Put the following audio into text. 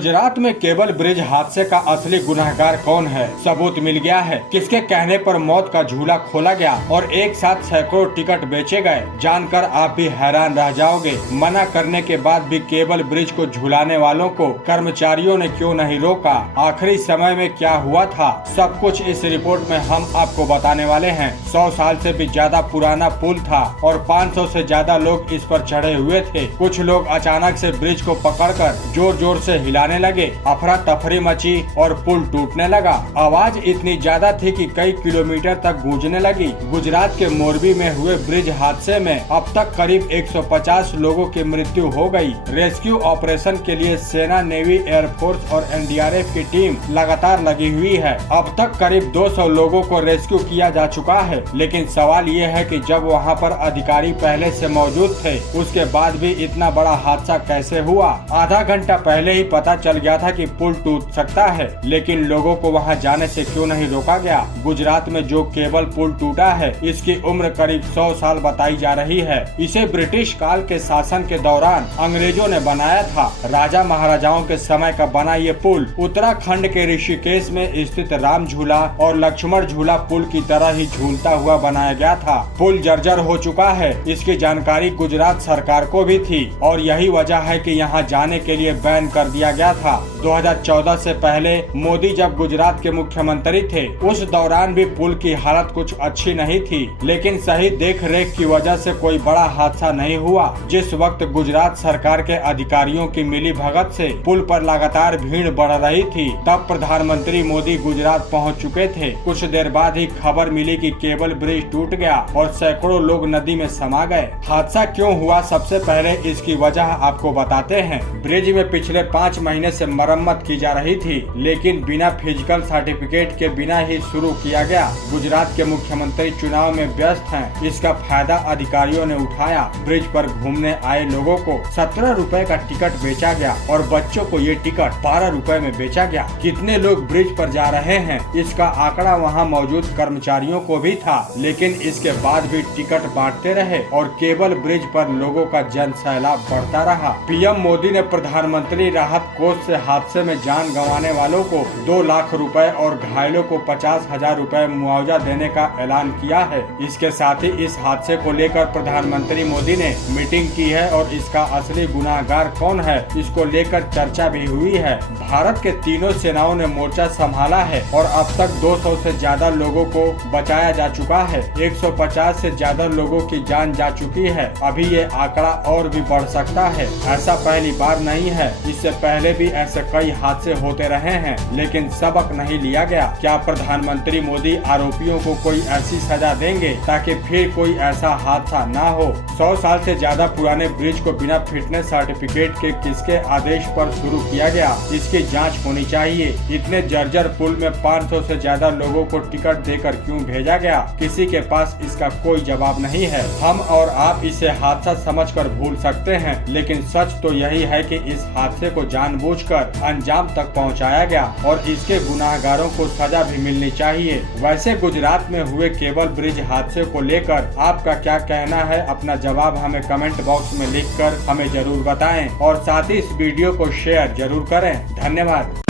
गुजरात में cable bridge हादसे का असली गुनहगार कौन है? सबूत मिल गया है। किसके कहने पर मौत का झूला खोला गया और एक साथ सैकड़ों टिकट बेचे गए? जानकर आप भी हैरान रह जाओगे। मना करने के बाद भी केबल ब्रिज को झूलाने वालों को कर्मचारियों ने क्यों नहीं रोका? आखिरी समय में क्या हुआ था? सब कुछ इस रिपोर्ट में हम आपको बताने वाले हैं। 100 साल से भी ज्यादा पुराना पुल था और 500 से ज्यादा लोग इस पर चढ़े हुए थे। कुछ लोग अचानक से ब्रिज को पकड़कर जोर जोर से हिलाने लगे। अफरा तफरी मची और पुल टूटने लगा। आवाज इतनी ज्यादा थी कि कई किलोमीटर तक गूंजने लगी। गुजरात के मोरबी में हुए ब्रिज हादसे में अब तक करीब 150 लोगों की मृत्यु हो गई। रेस्क्यू ऑपरेशन के लिए सेना, नेवी, एयरफोर्स और एनडीआरएफ की टीम लगातार लगी हुई है। अब तक करीब 200 लोगों को रेस्क्यू किया जा चुका है। लेकिन सवाल ये है कि जब वहाँ पर अधिकारी पहले से मौजूद थे, उसके बाद भी इतना बड़ा हादसा कैसे हुआ? आधा घंटा पहले ही पता चल गया था कि पुल टूट सकता है, लेकिन लोगों को वहां जाने से क्यों नहीं रोका गया? गुजरात में जो केबल पुल टूटा है, इसकी उम्र करीब 100 साल बताई जा रही है। इसे ब्रिटिश काल के शासन के दौरान अंग्रेजों ने बनाया था। राजा महाराजाओं के समय का बना ये पुल उत्तराखंड के ऋषिकेश में स्थित राम झूला और लक्ष्मण झूला पुल की तरह ही झूलता हुआ बनाया गया था। पुल जर्जर हो चुका है। इसकी जानकारी गुजरात सरकार को भी थी और यही वजह है कि यहाँ जाने के लिए बैन कर दिया गया था। 2014 से पहले मोदी जब गुजरात के मुख्यमंत्री थे, उस दौरान भी पुल की हालत कुछ अच्छी नहीं थी, लेकिन सही देख रेख की वजह से कोई बड़ा हादसा नहीं हुआ। जिस वक्त गुजरात सरकार के अधिकारियों की मिली भगत से पुल पर लगातार भीड़ बढ़ रही थी, तब प्रधानमंत्री मोदी गुजरात पहुंच चुके थे। कुछ देर बाद ही खबर मिली कि केबल ब्रिज टूट गया और सैकड़ों लोग नदी में समा गए। हादसा क्यों हुआ, सबसे पहले इसकी वजह आपको बताते हैं। ब्रिज में पिछले 5 महीने से मरम्मत की जा रही थी, लेकिन बिना फिजिकल सर्टिफिकेट के बिना ही शुरू किया गया। गुजरात के मुख्यमंत्री चुनाव में व्यस्त हैं। इसका फायदा अधिकारियों ने उठाया। ब्रिज पर घूमने आए लोगों को 17 रुपए का टिकट बेचा गया और बच्चों को ये टिकट 12 रुपए में बेचा गया। कितने लोग ब्रिज पर जा रहे हैं, इसका आंकड़ा वहाँ मौजूद कर्मचारियों को भी था, लेकिन इसके बाद भी टिकट बांटते रहे और केबल ब्रिज पर लोगों का जन सैलाब बढ़ता रहा। पीएम मोदी ने प्रधानमंत्री राहत कोष से हादसे में जान गंवाने वालों को 2 लाख रुपए और घायलों को 50,000 रुपए मुआवजा देने का ऐलान किया है। इसके साथ ही इस हादसे को लेकर प्रधानमंत्री मोदी ने मीटिंग की है और इसका असली गुनाहगार कौन है, इसको लेकर चर्चा भी हुई है। भारत के तीनों सेनाओं ने मोर्चा संभाला है और अब तक 200 से ज्यादा लोगों को बचाया जा चुका है। 150 से ज्यादा लोगों की जान जा चुकी है। अभी ये आंकड़ा और भी बढ़ सकता है। ऐसा पहली बार नहीं है, इससे पहले भी ऐसे कई हादसे होते रहे हैं, लेकिन सबक नहीं लिया गया। क्या प्रधानमंत्री मोदी आरोपियों को कोई ऐसी सजा देंगे ताकि फिर कोई ऐसा हादसा ना हो? 100 साल से ज्यादा पुराने ब्रिज को बिना फिटनेस सर्टिफिकेट के किसके आदेश पर शुरू किया गया, इसकी जांच होनी चाहिए। इतने जर्जर पुल में 500 से ज्यादा लोगों को टिकट देकर क्यों भेजा गया? किसी के पास इसका कोई जवाब नहीं है। हम और आप इसे हादसा समझकर भूल सकते हैं, लेकिन सच तो यही है कि इस हादसे को जानबूझकर अंजाम तक पहुंचाया गया और इसके गुनाहगारों को सजा भी मिलनी चाहिए। वैसे गुजरात में हुए केबल ब्रिज हादसे को लेकर आपका क्या कहना है? अपना जवाब हमें कमेंट बॉक्स में लिखकर हमें जरूर बताएं और साथ ही इस वीडियो को शेयर जरूर करें। धन्यवाद।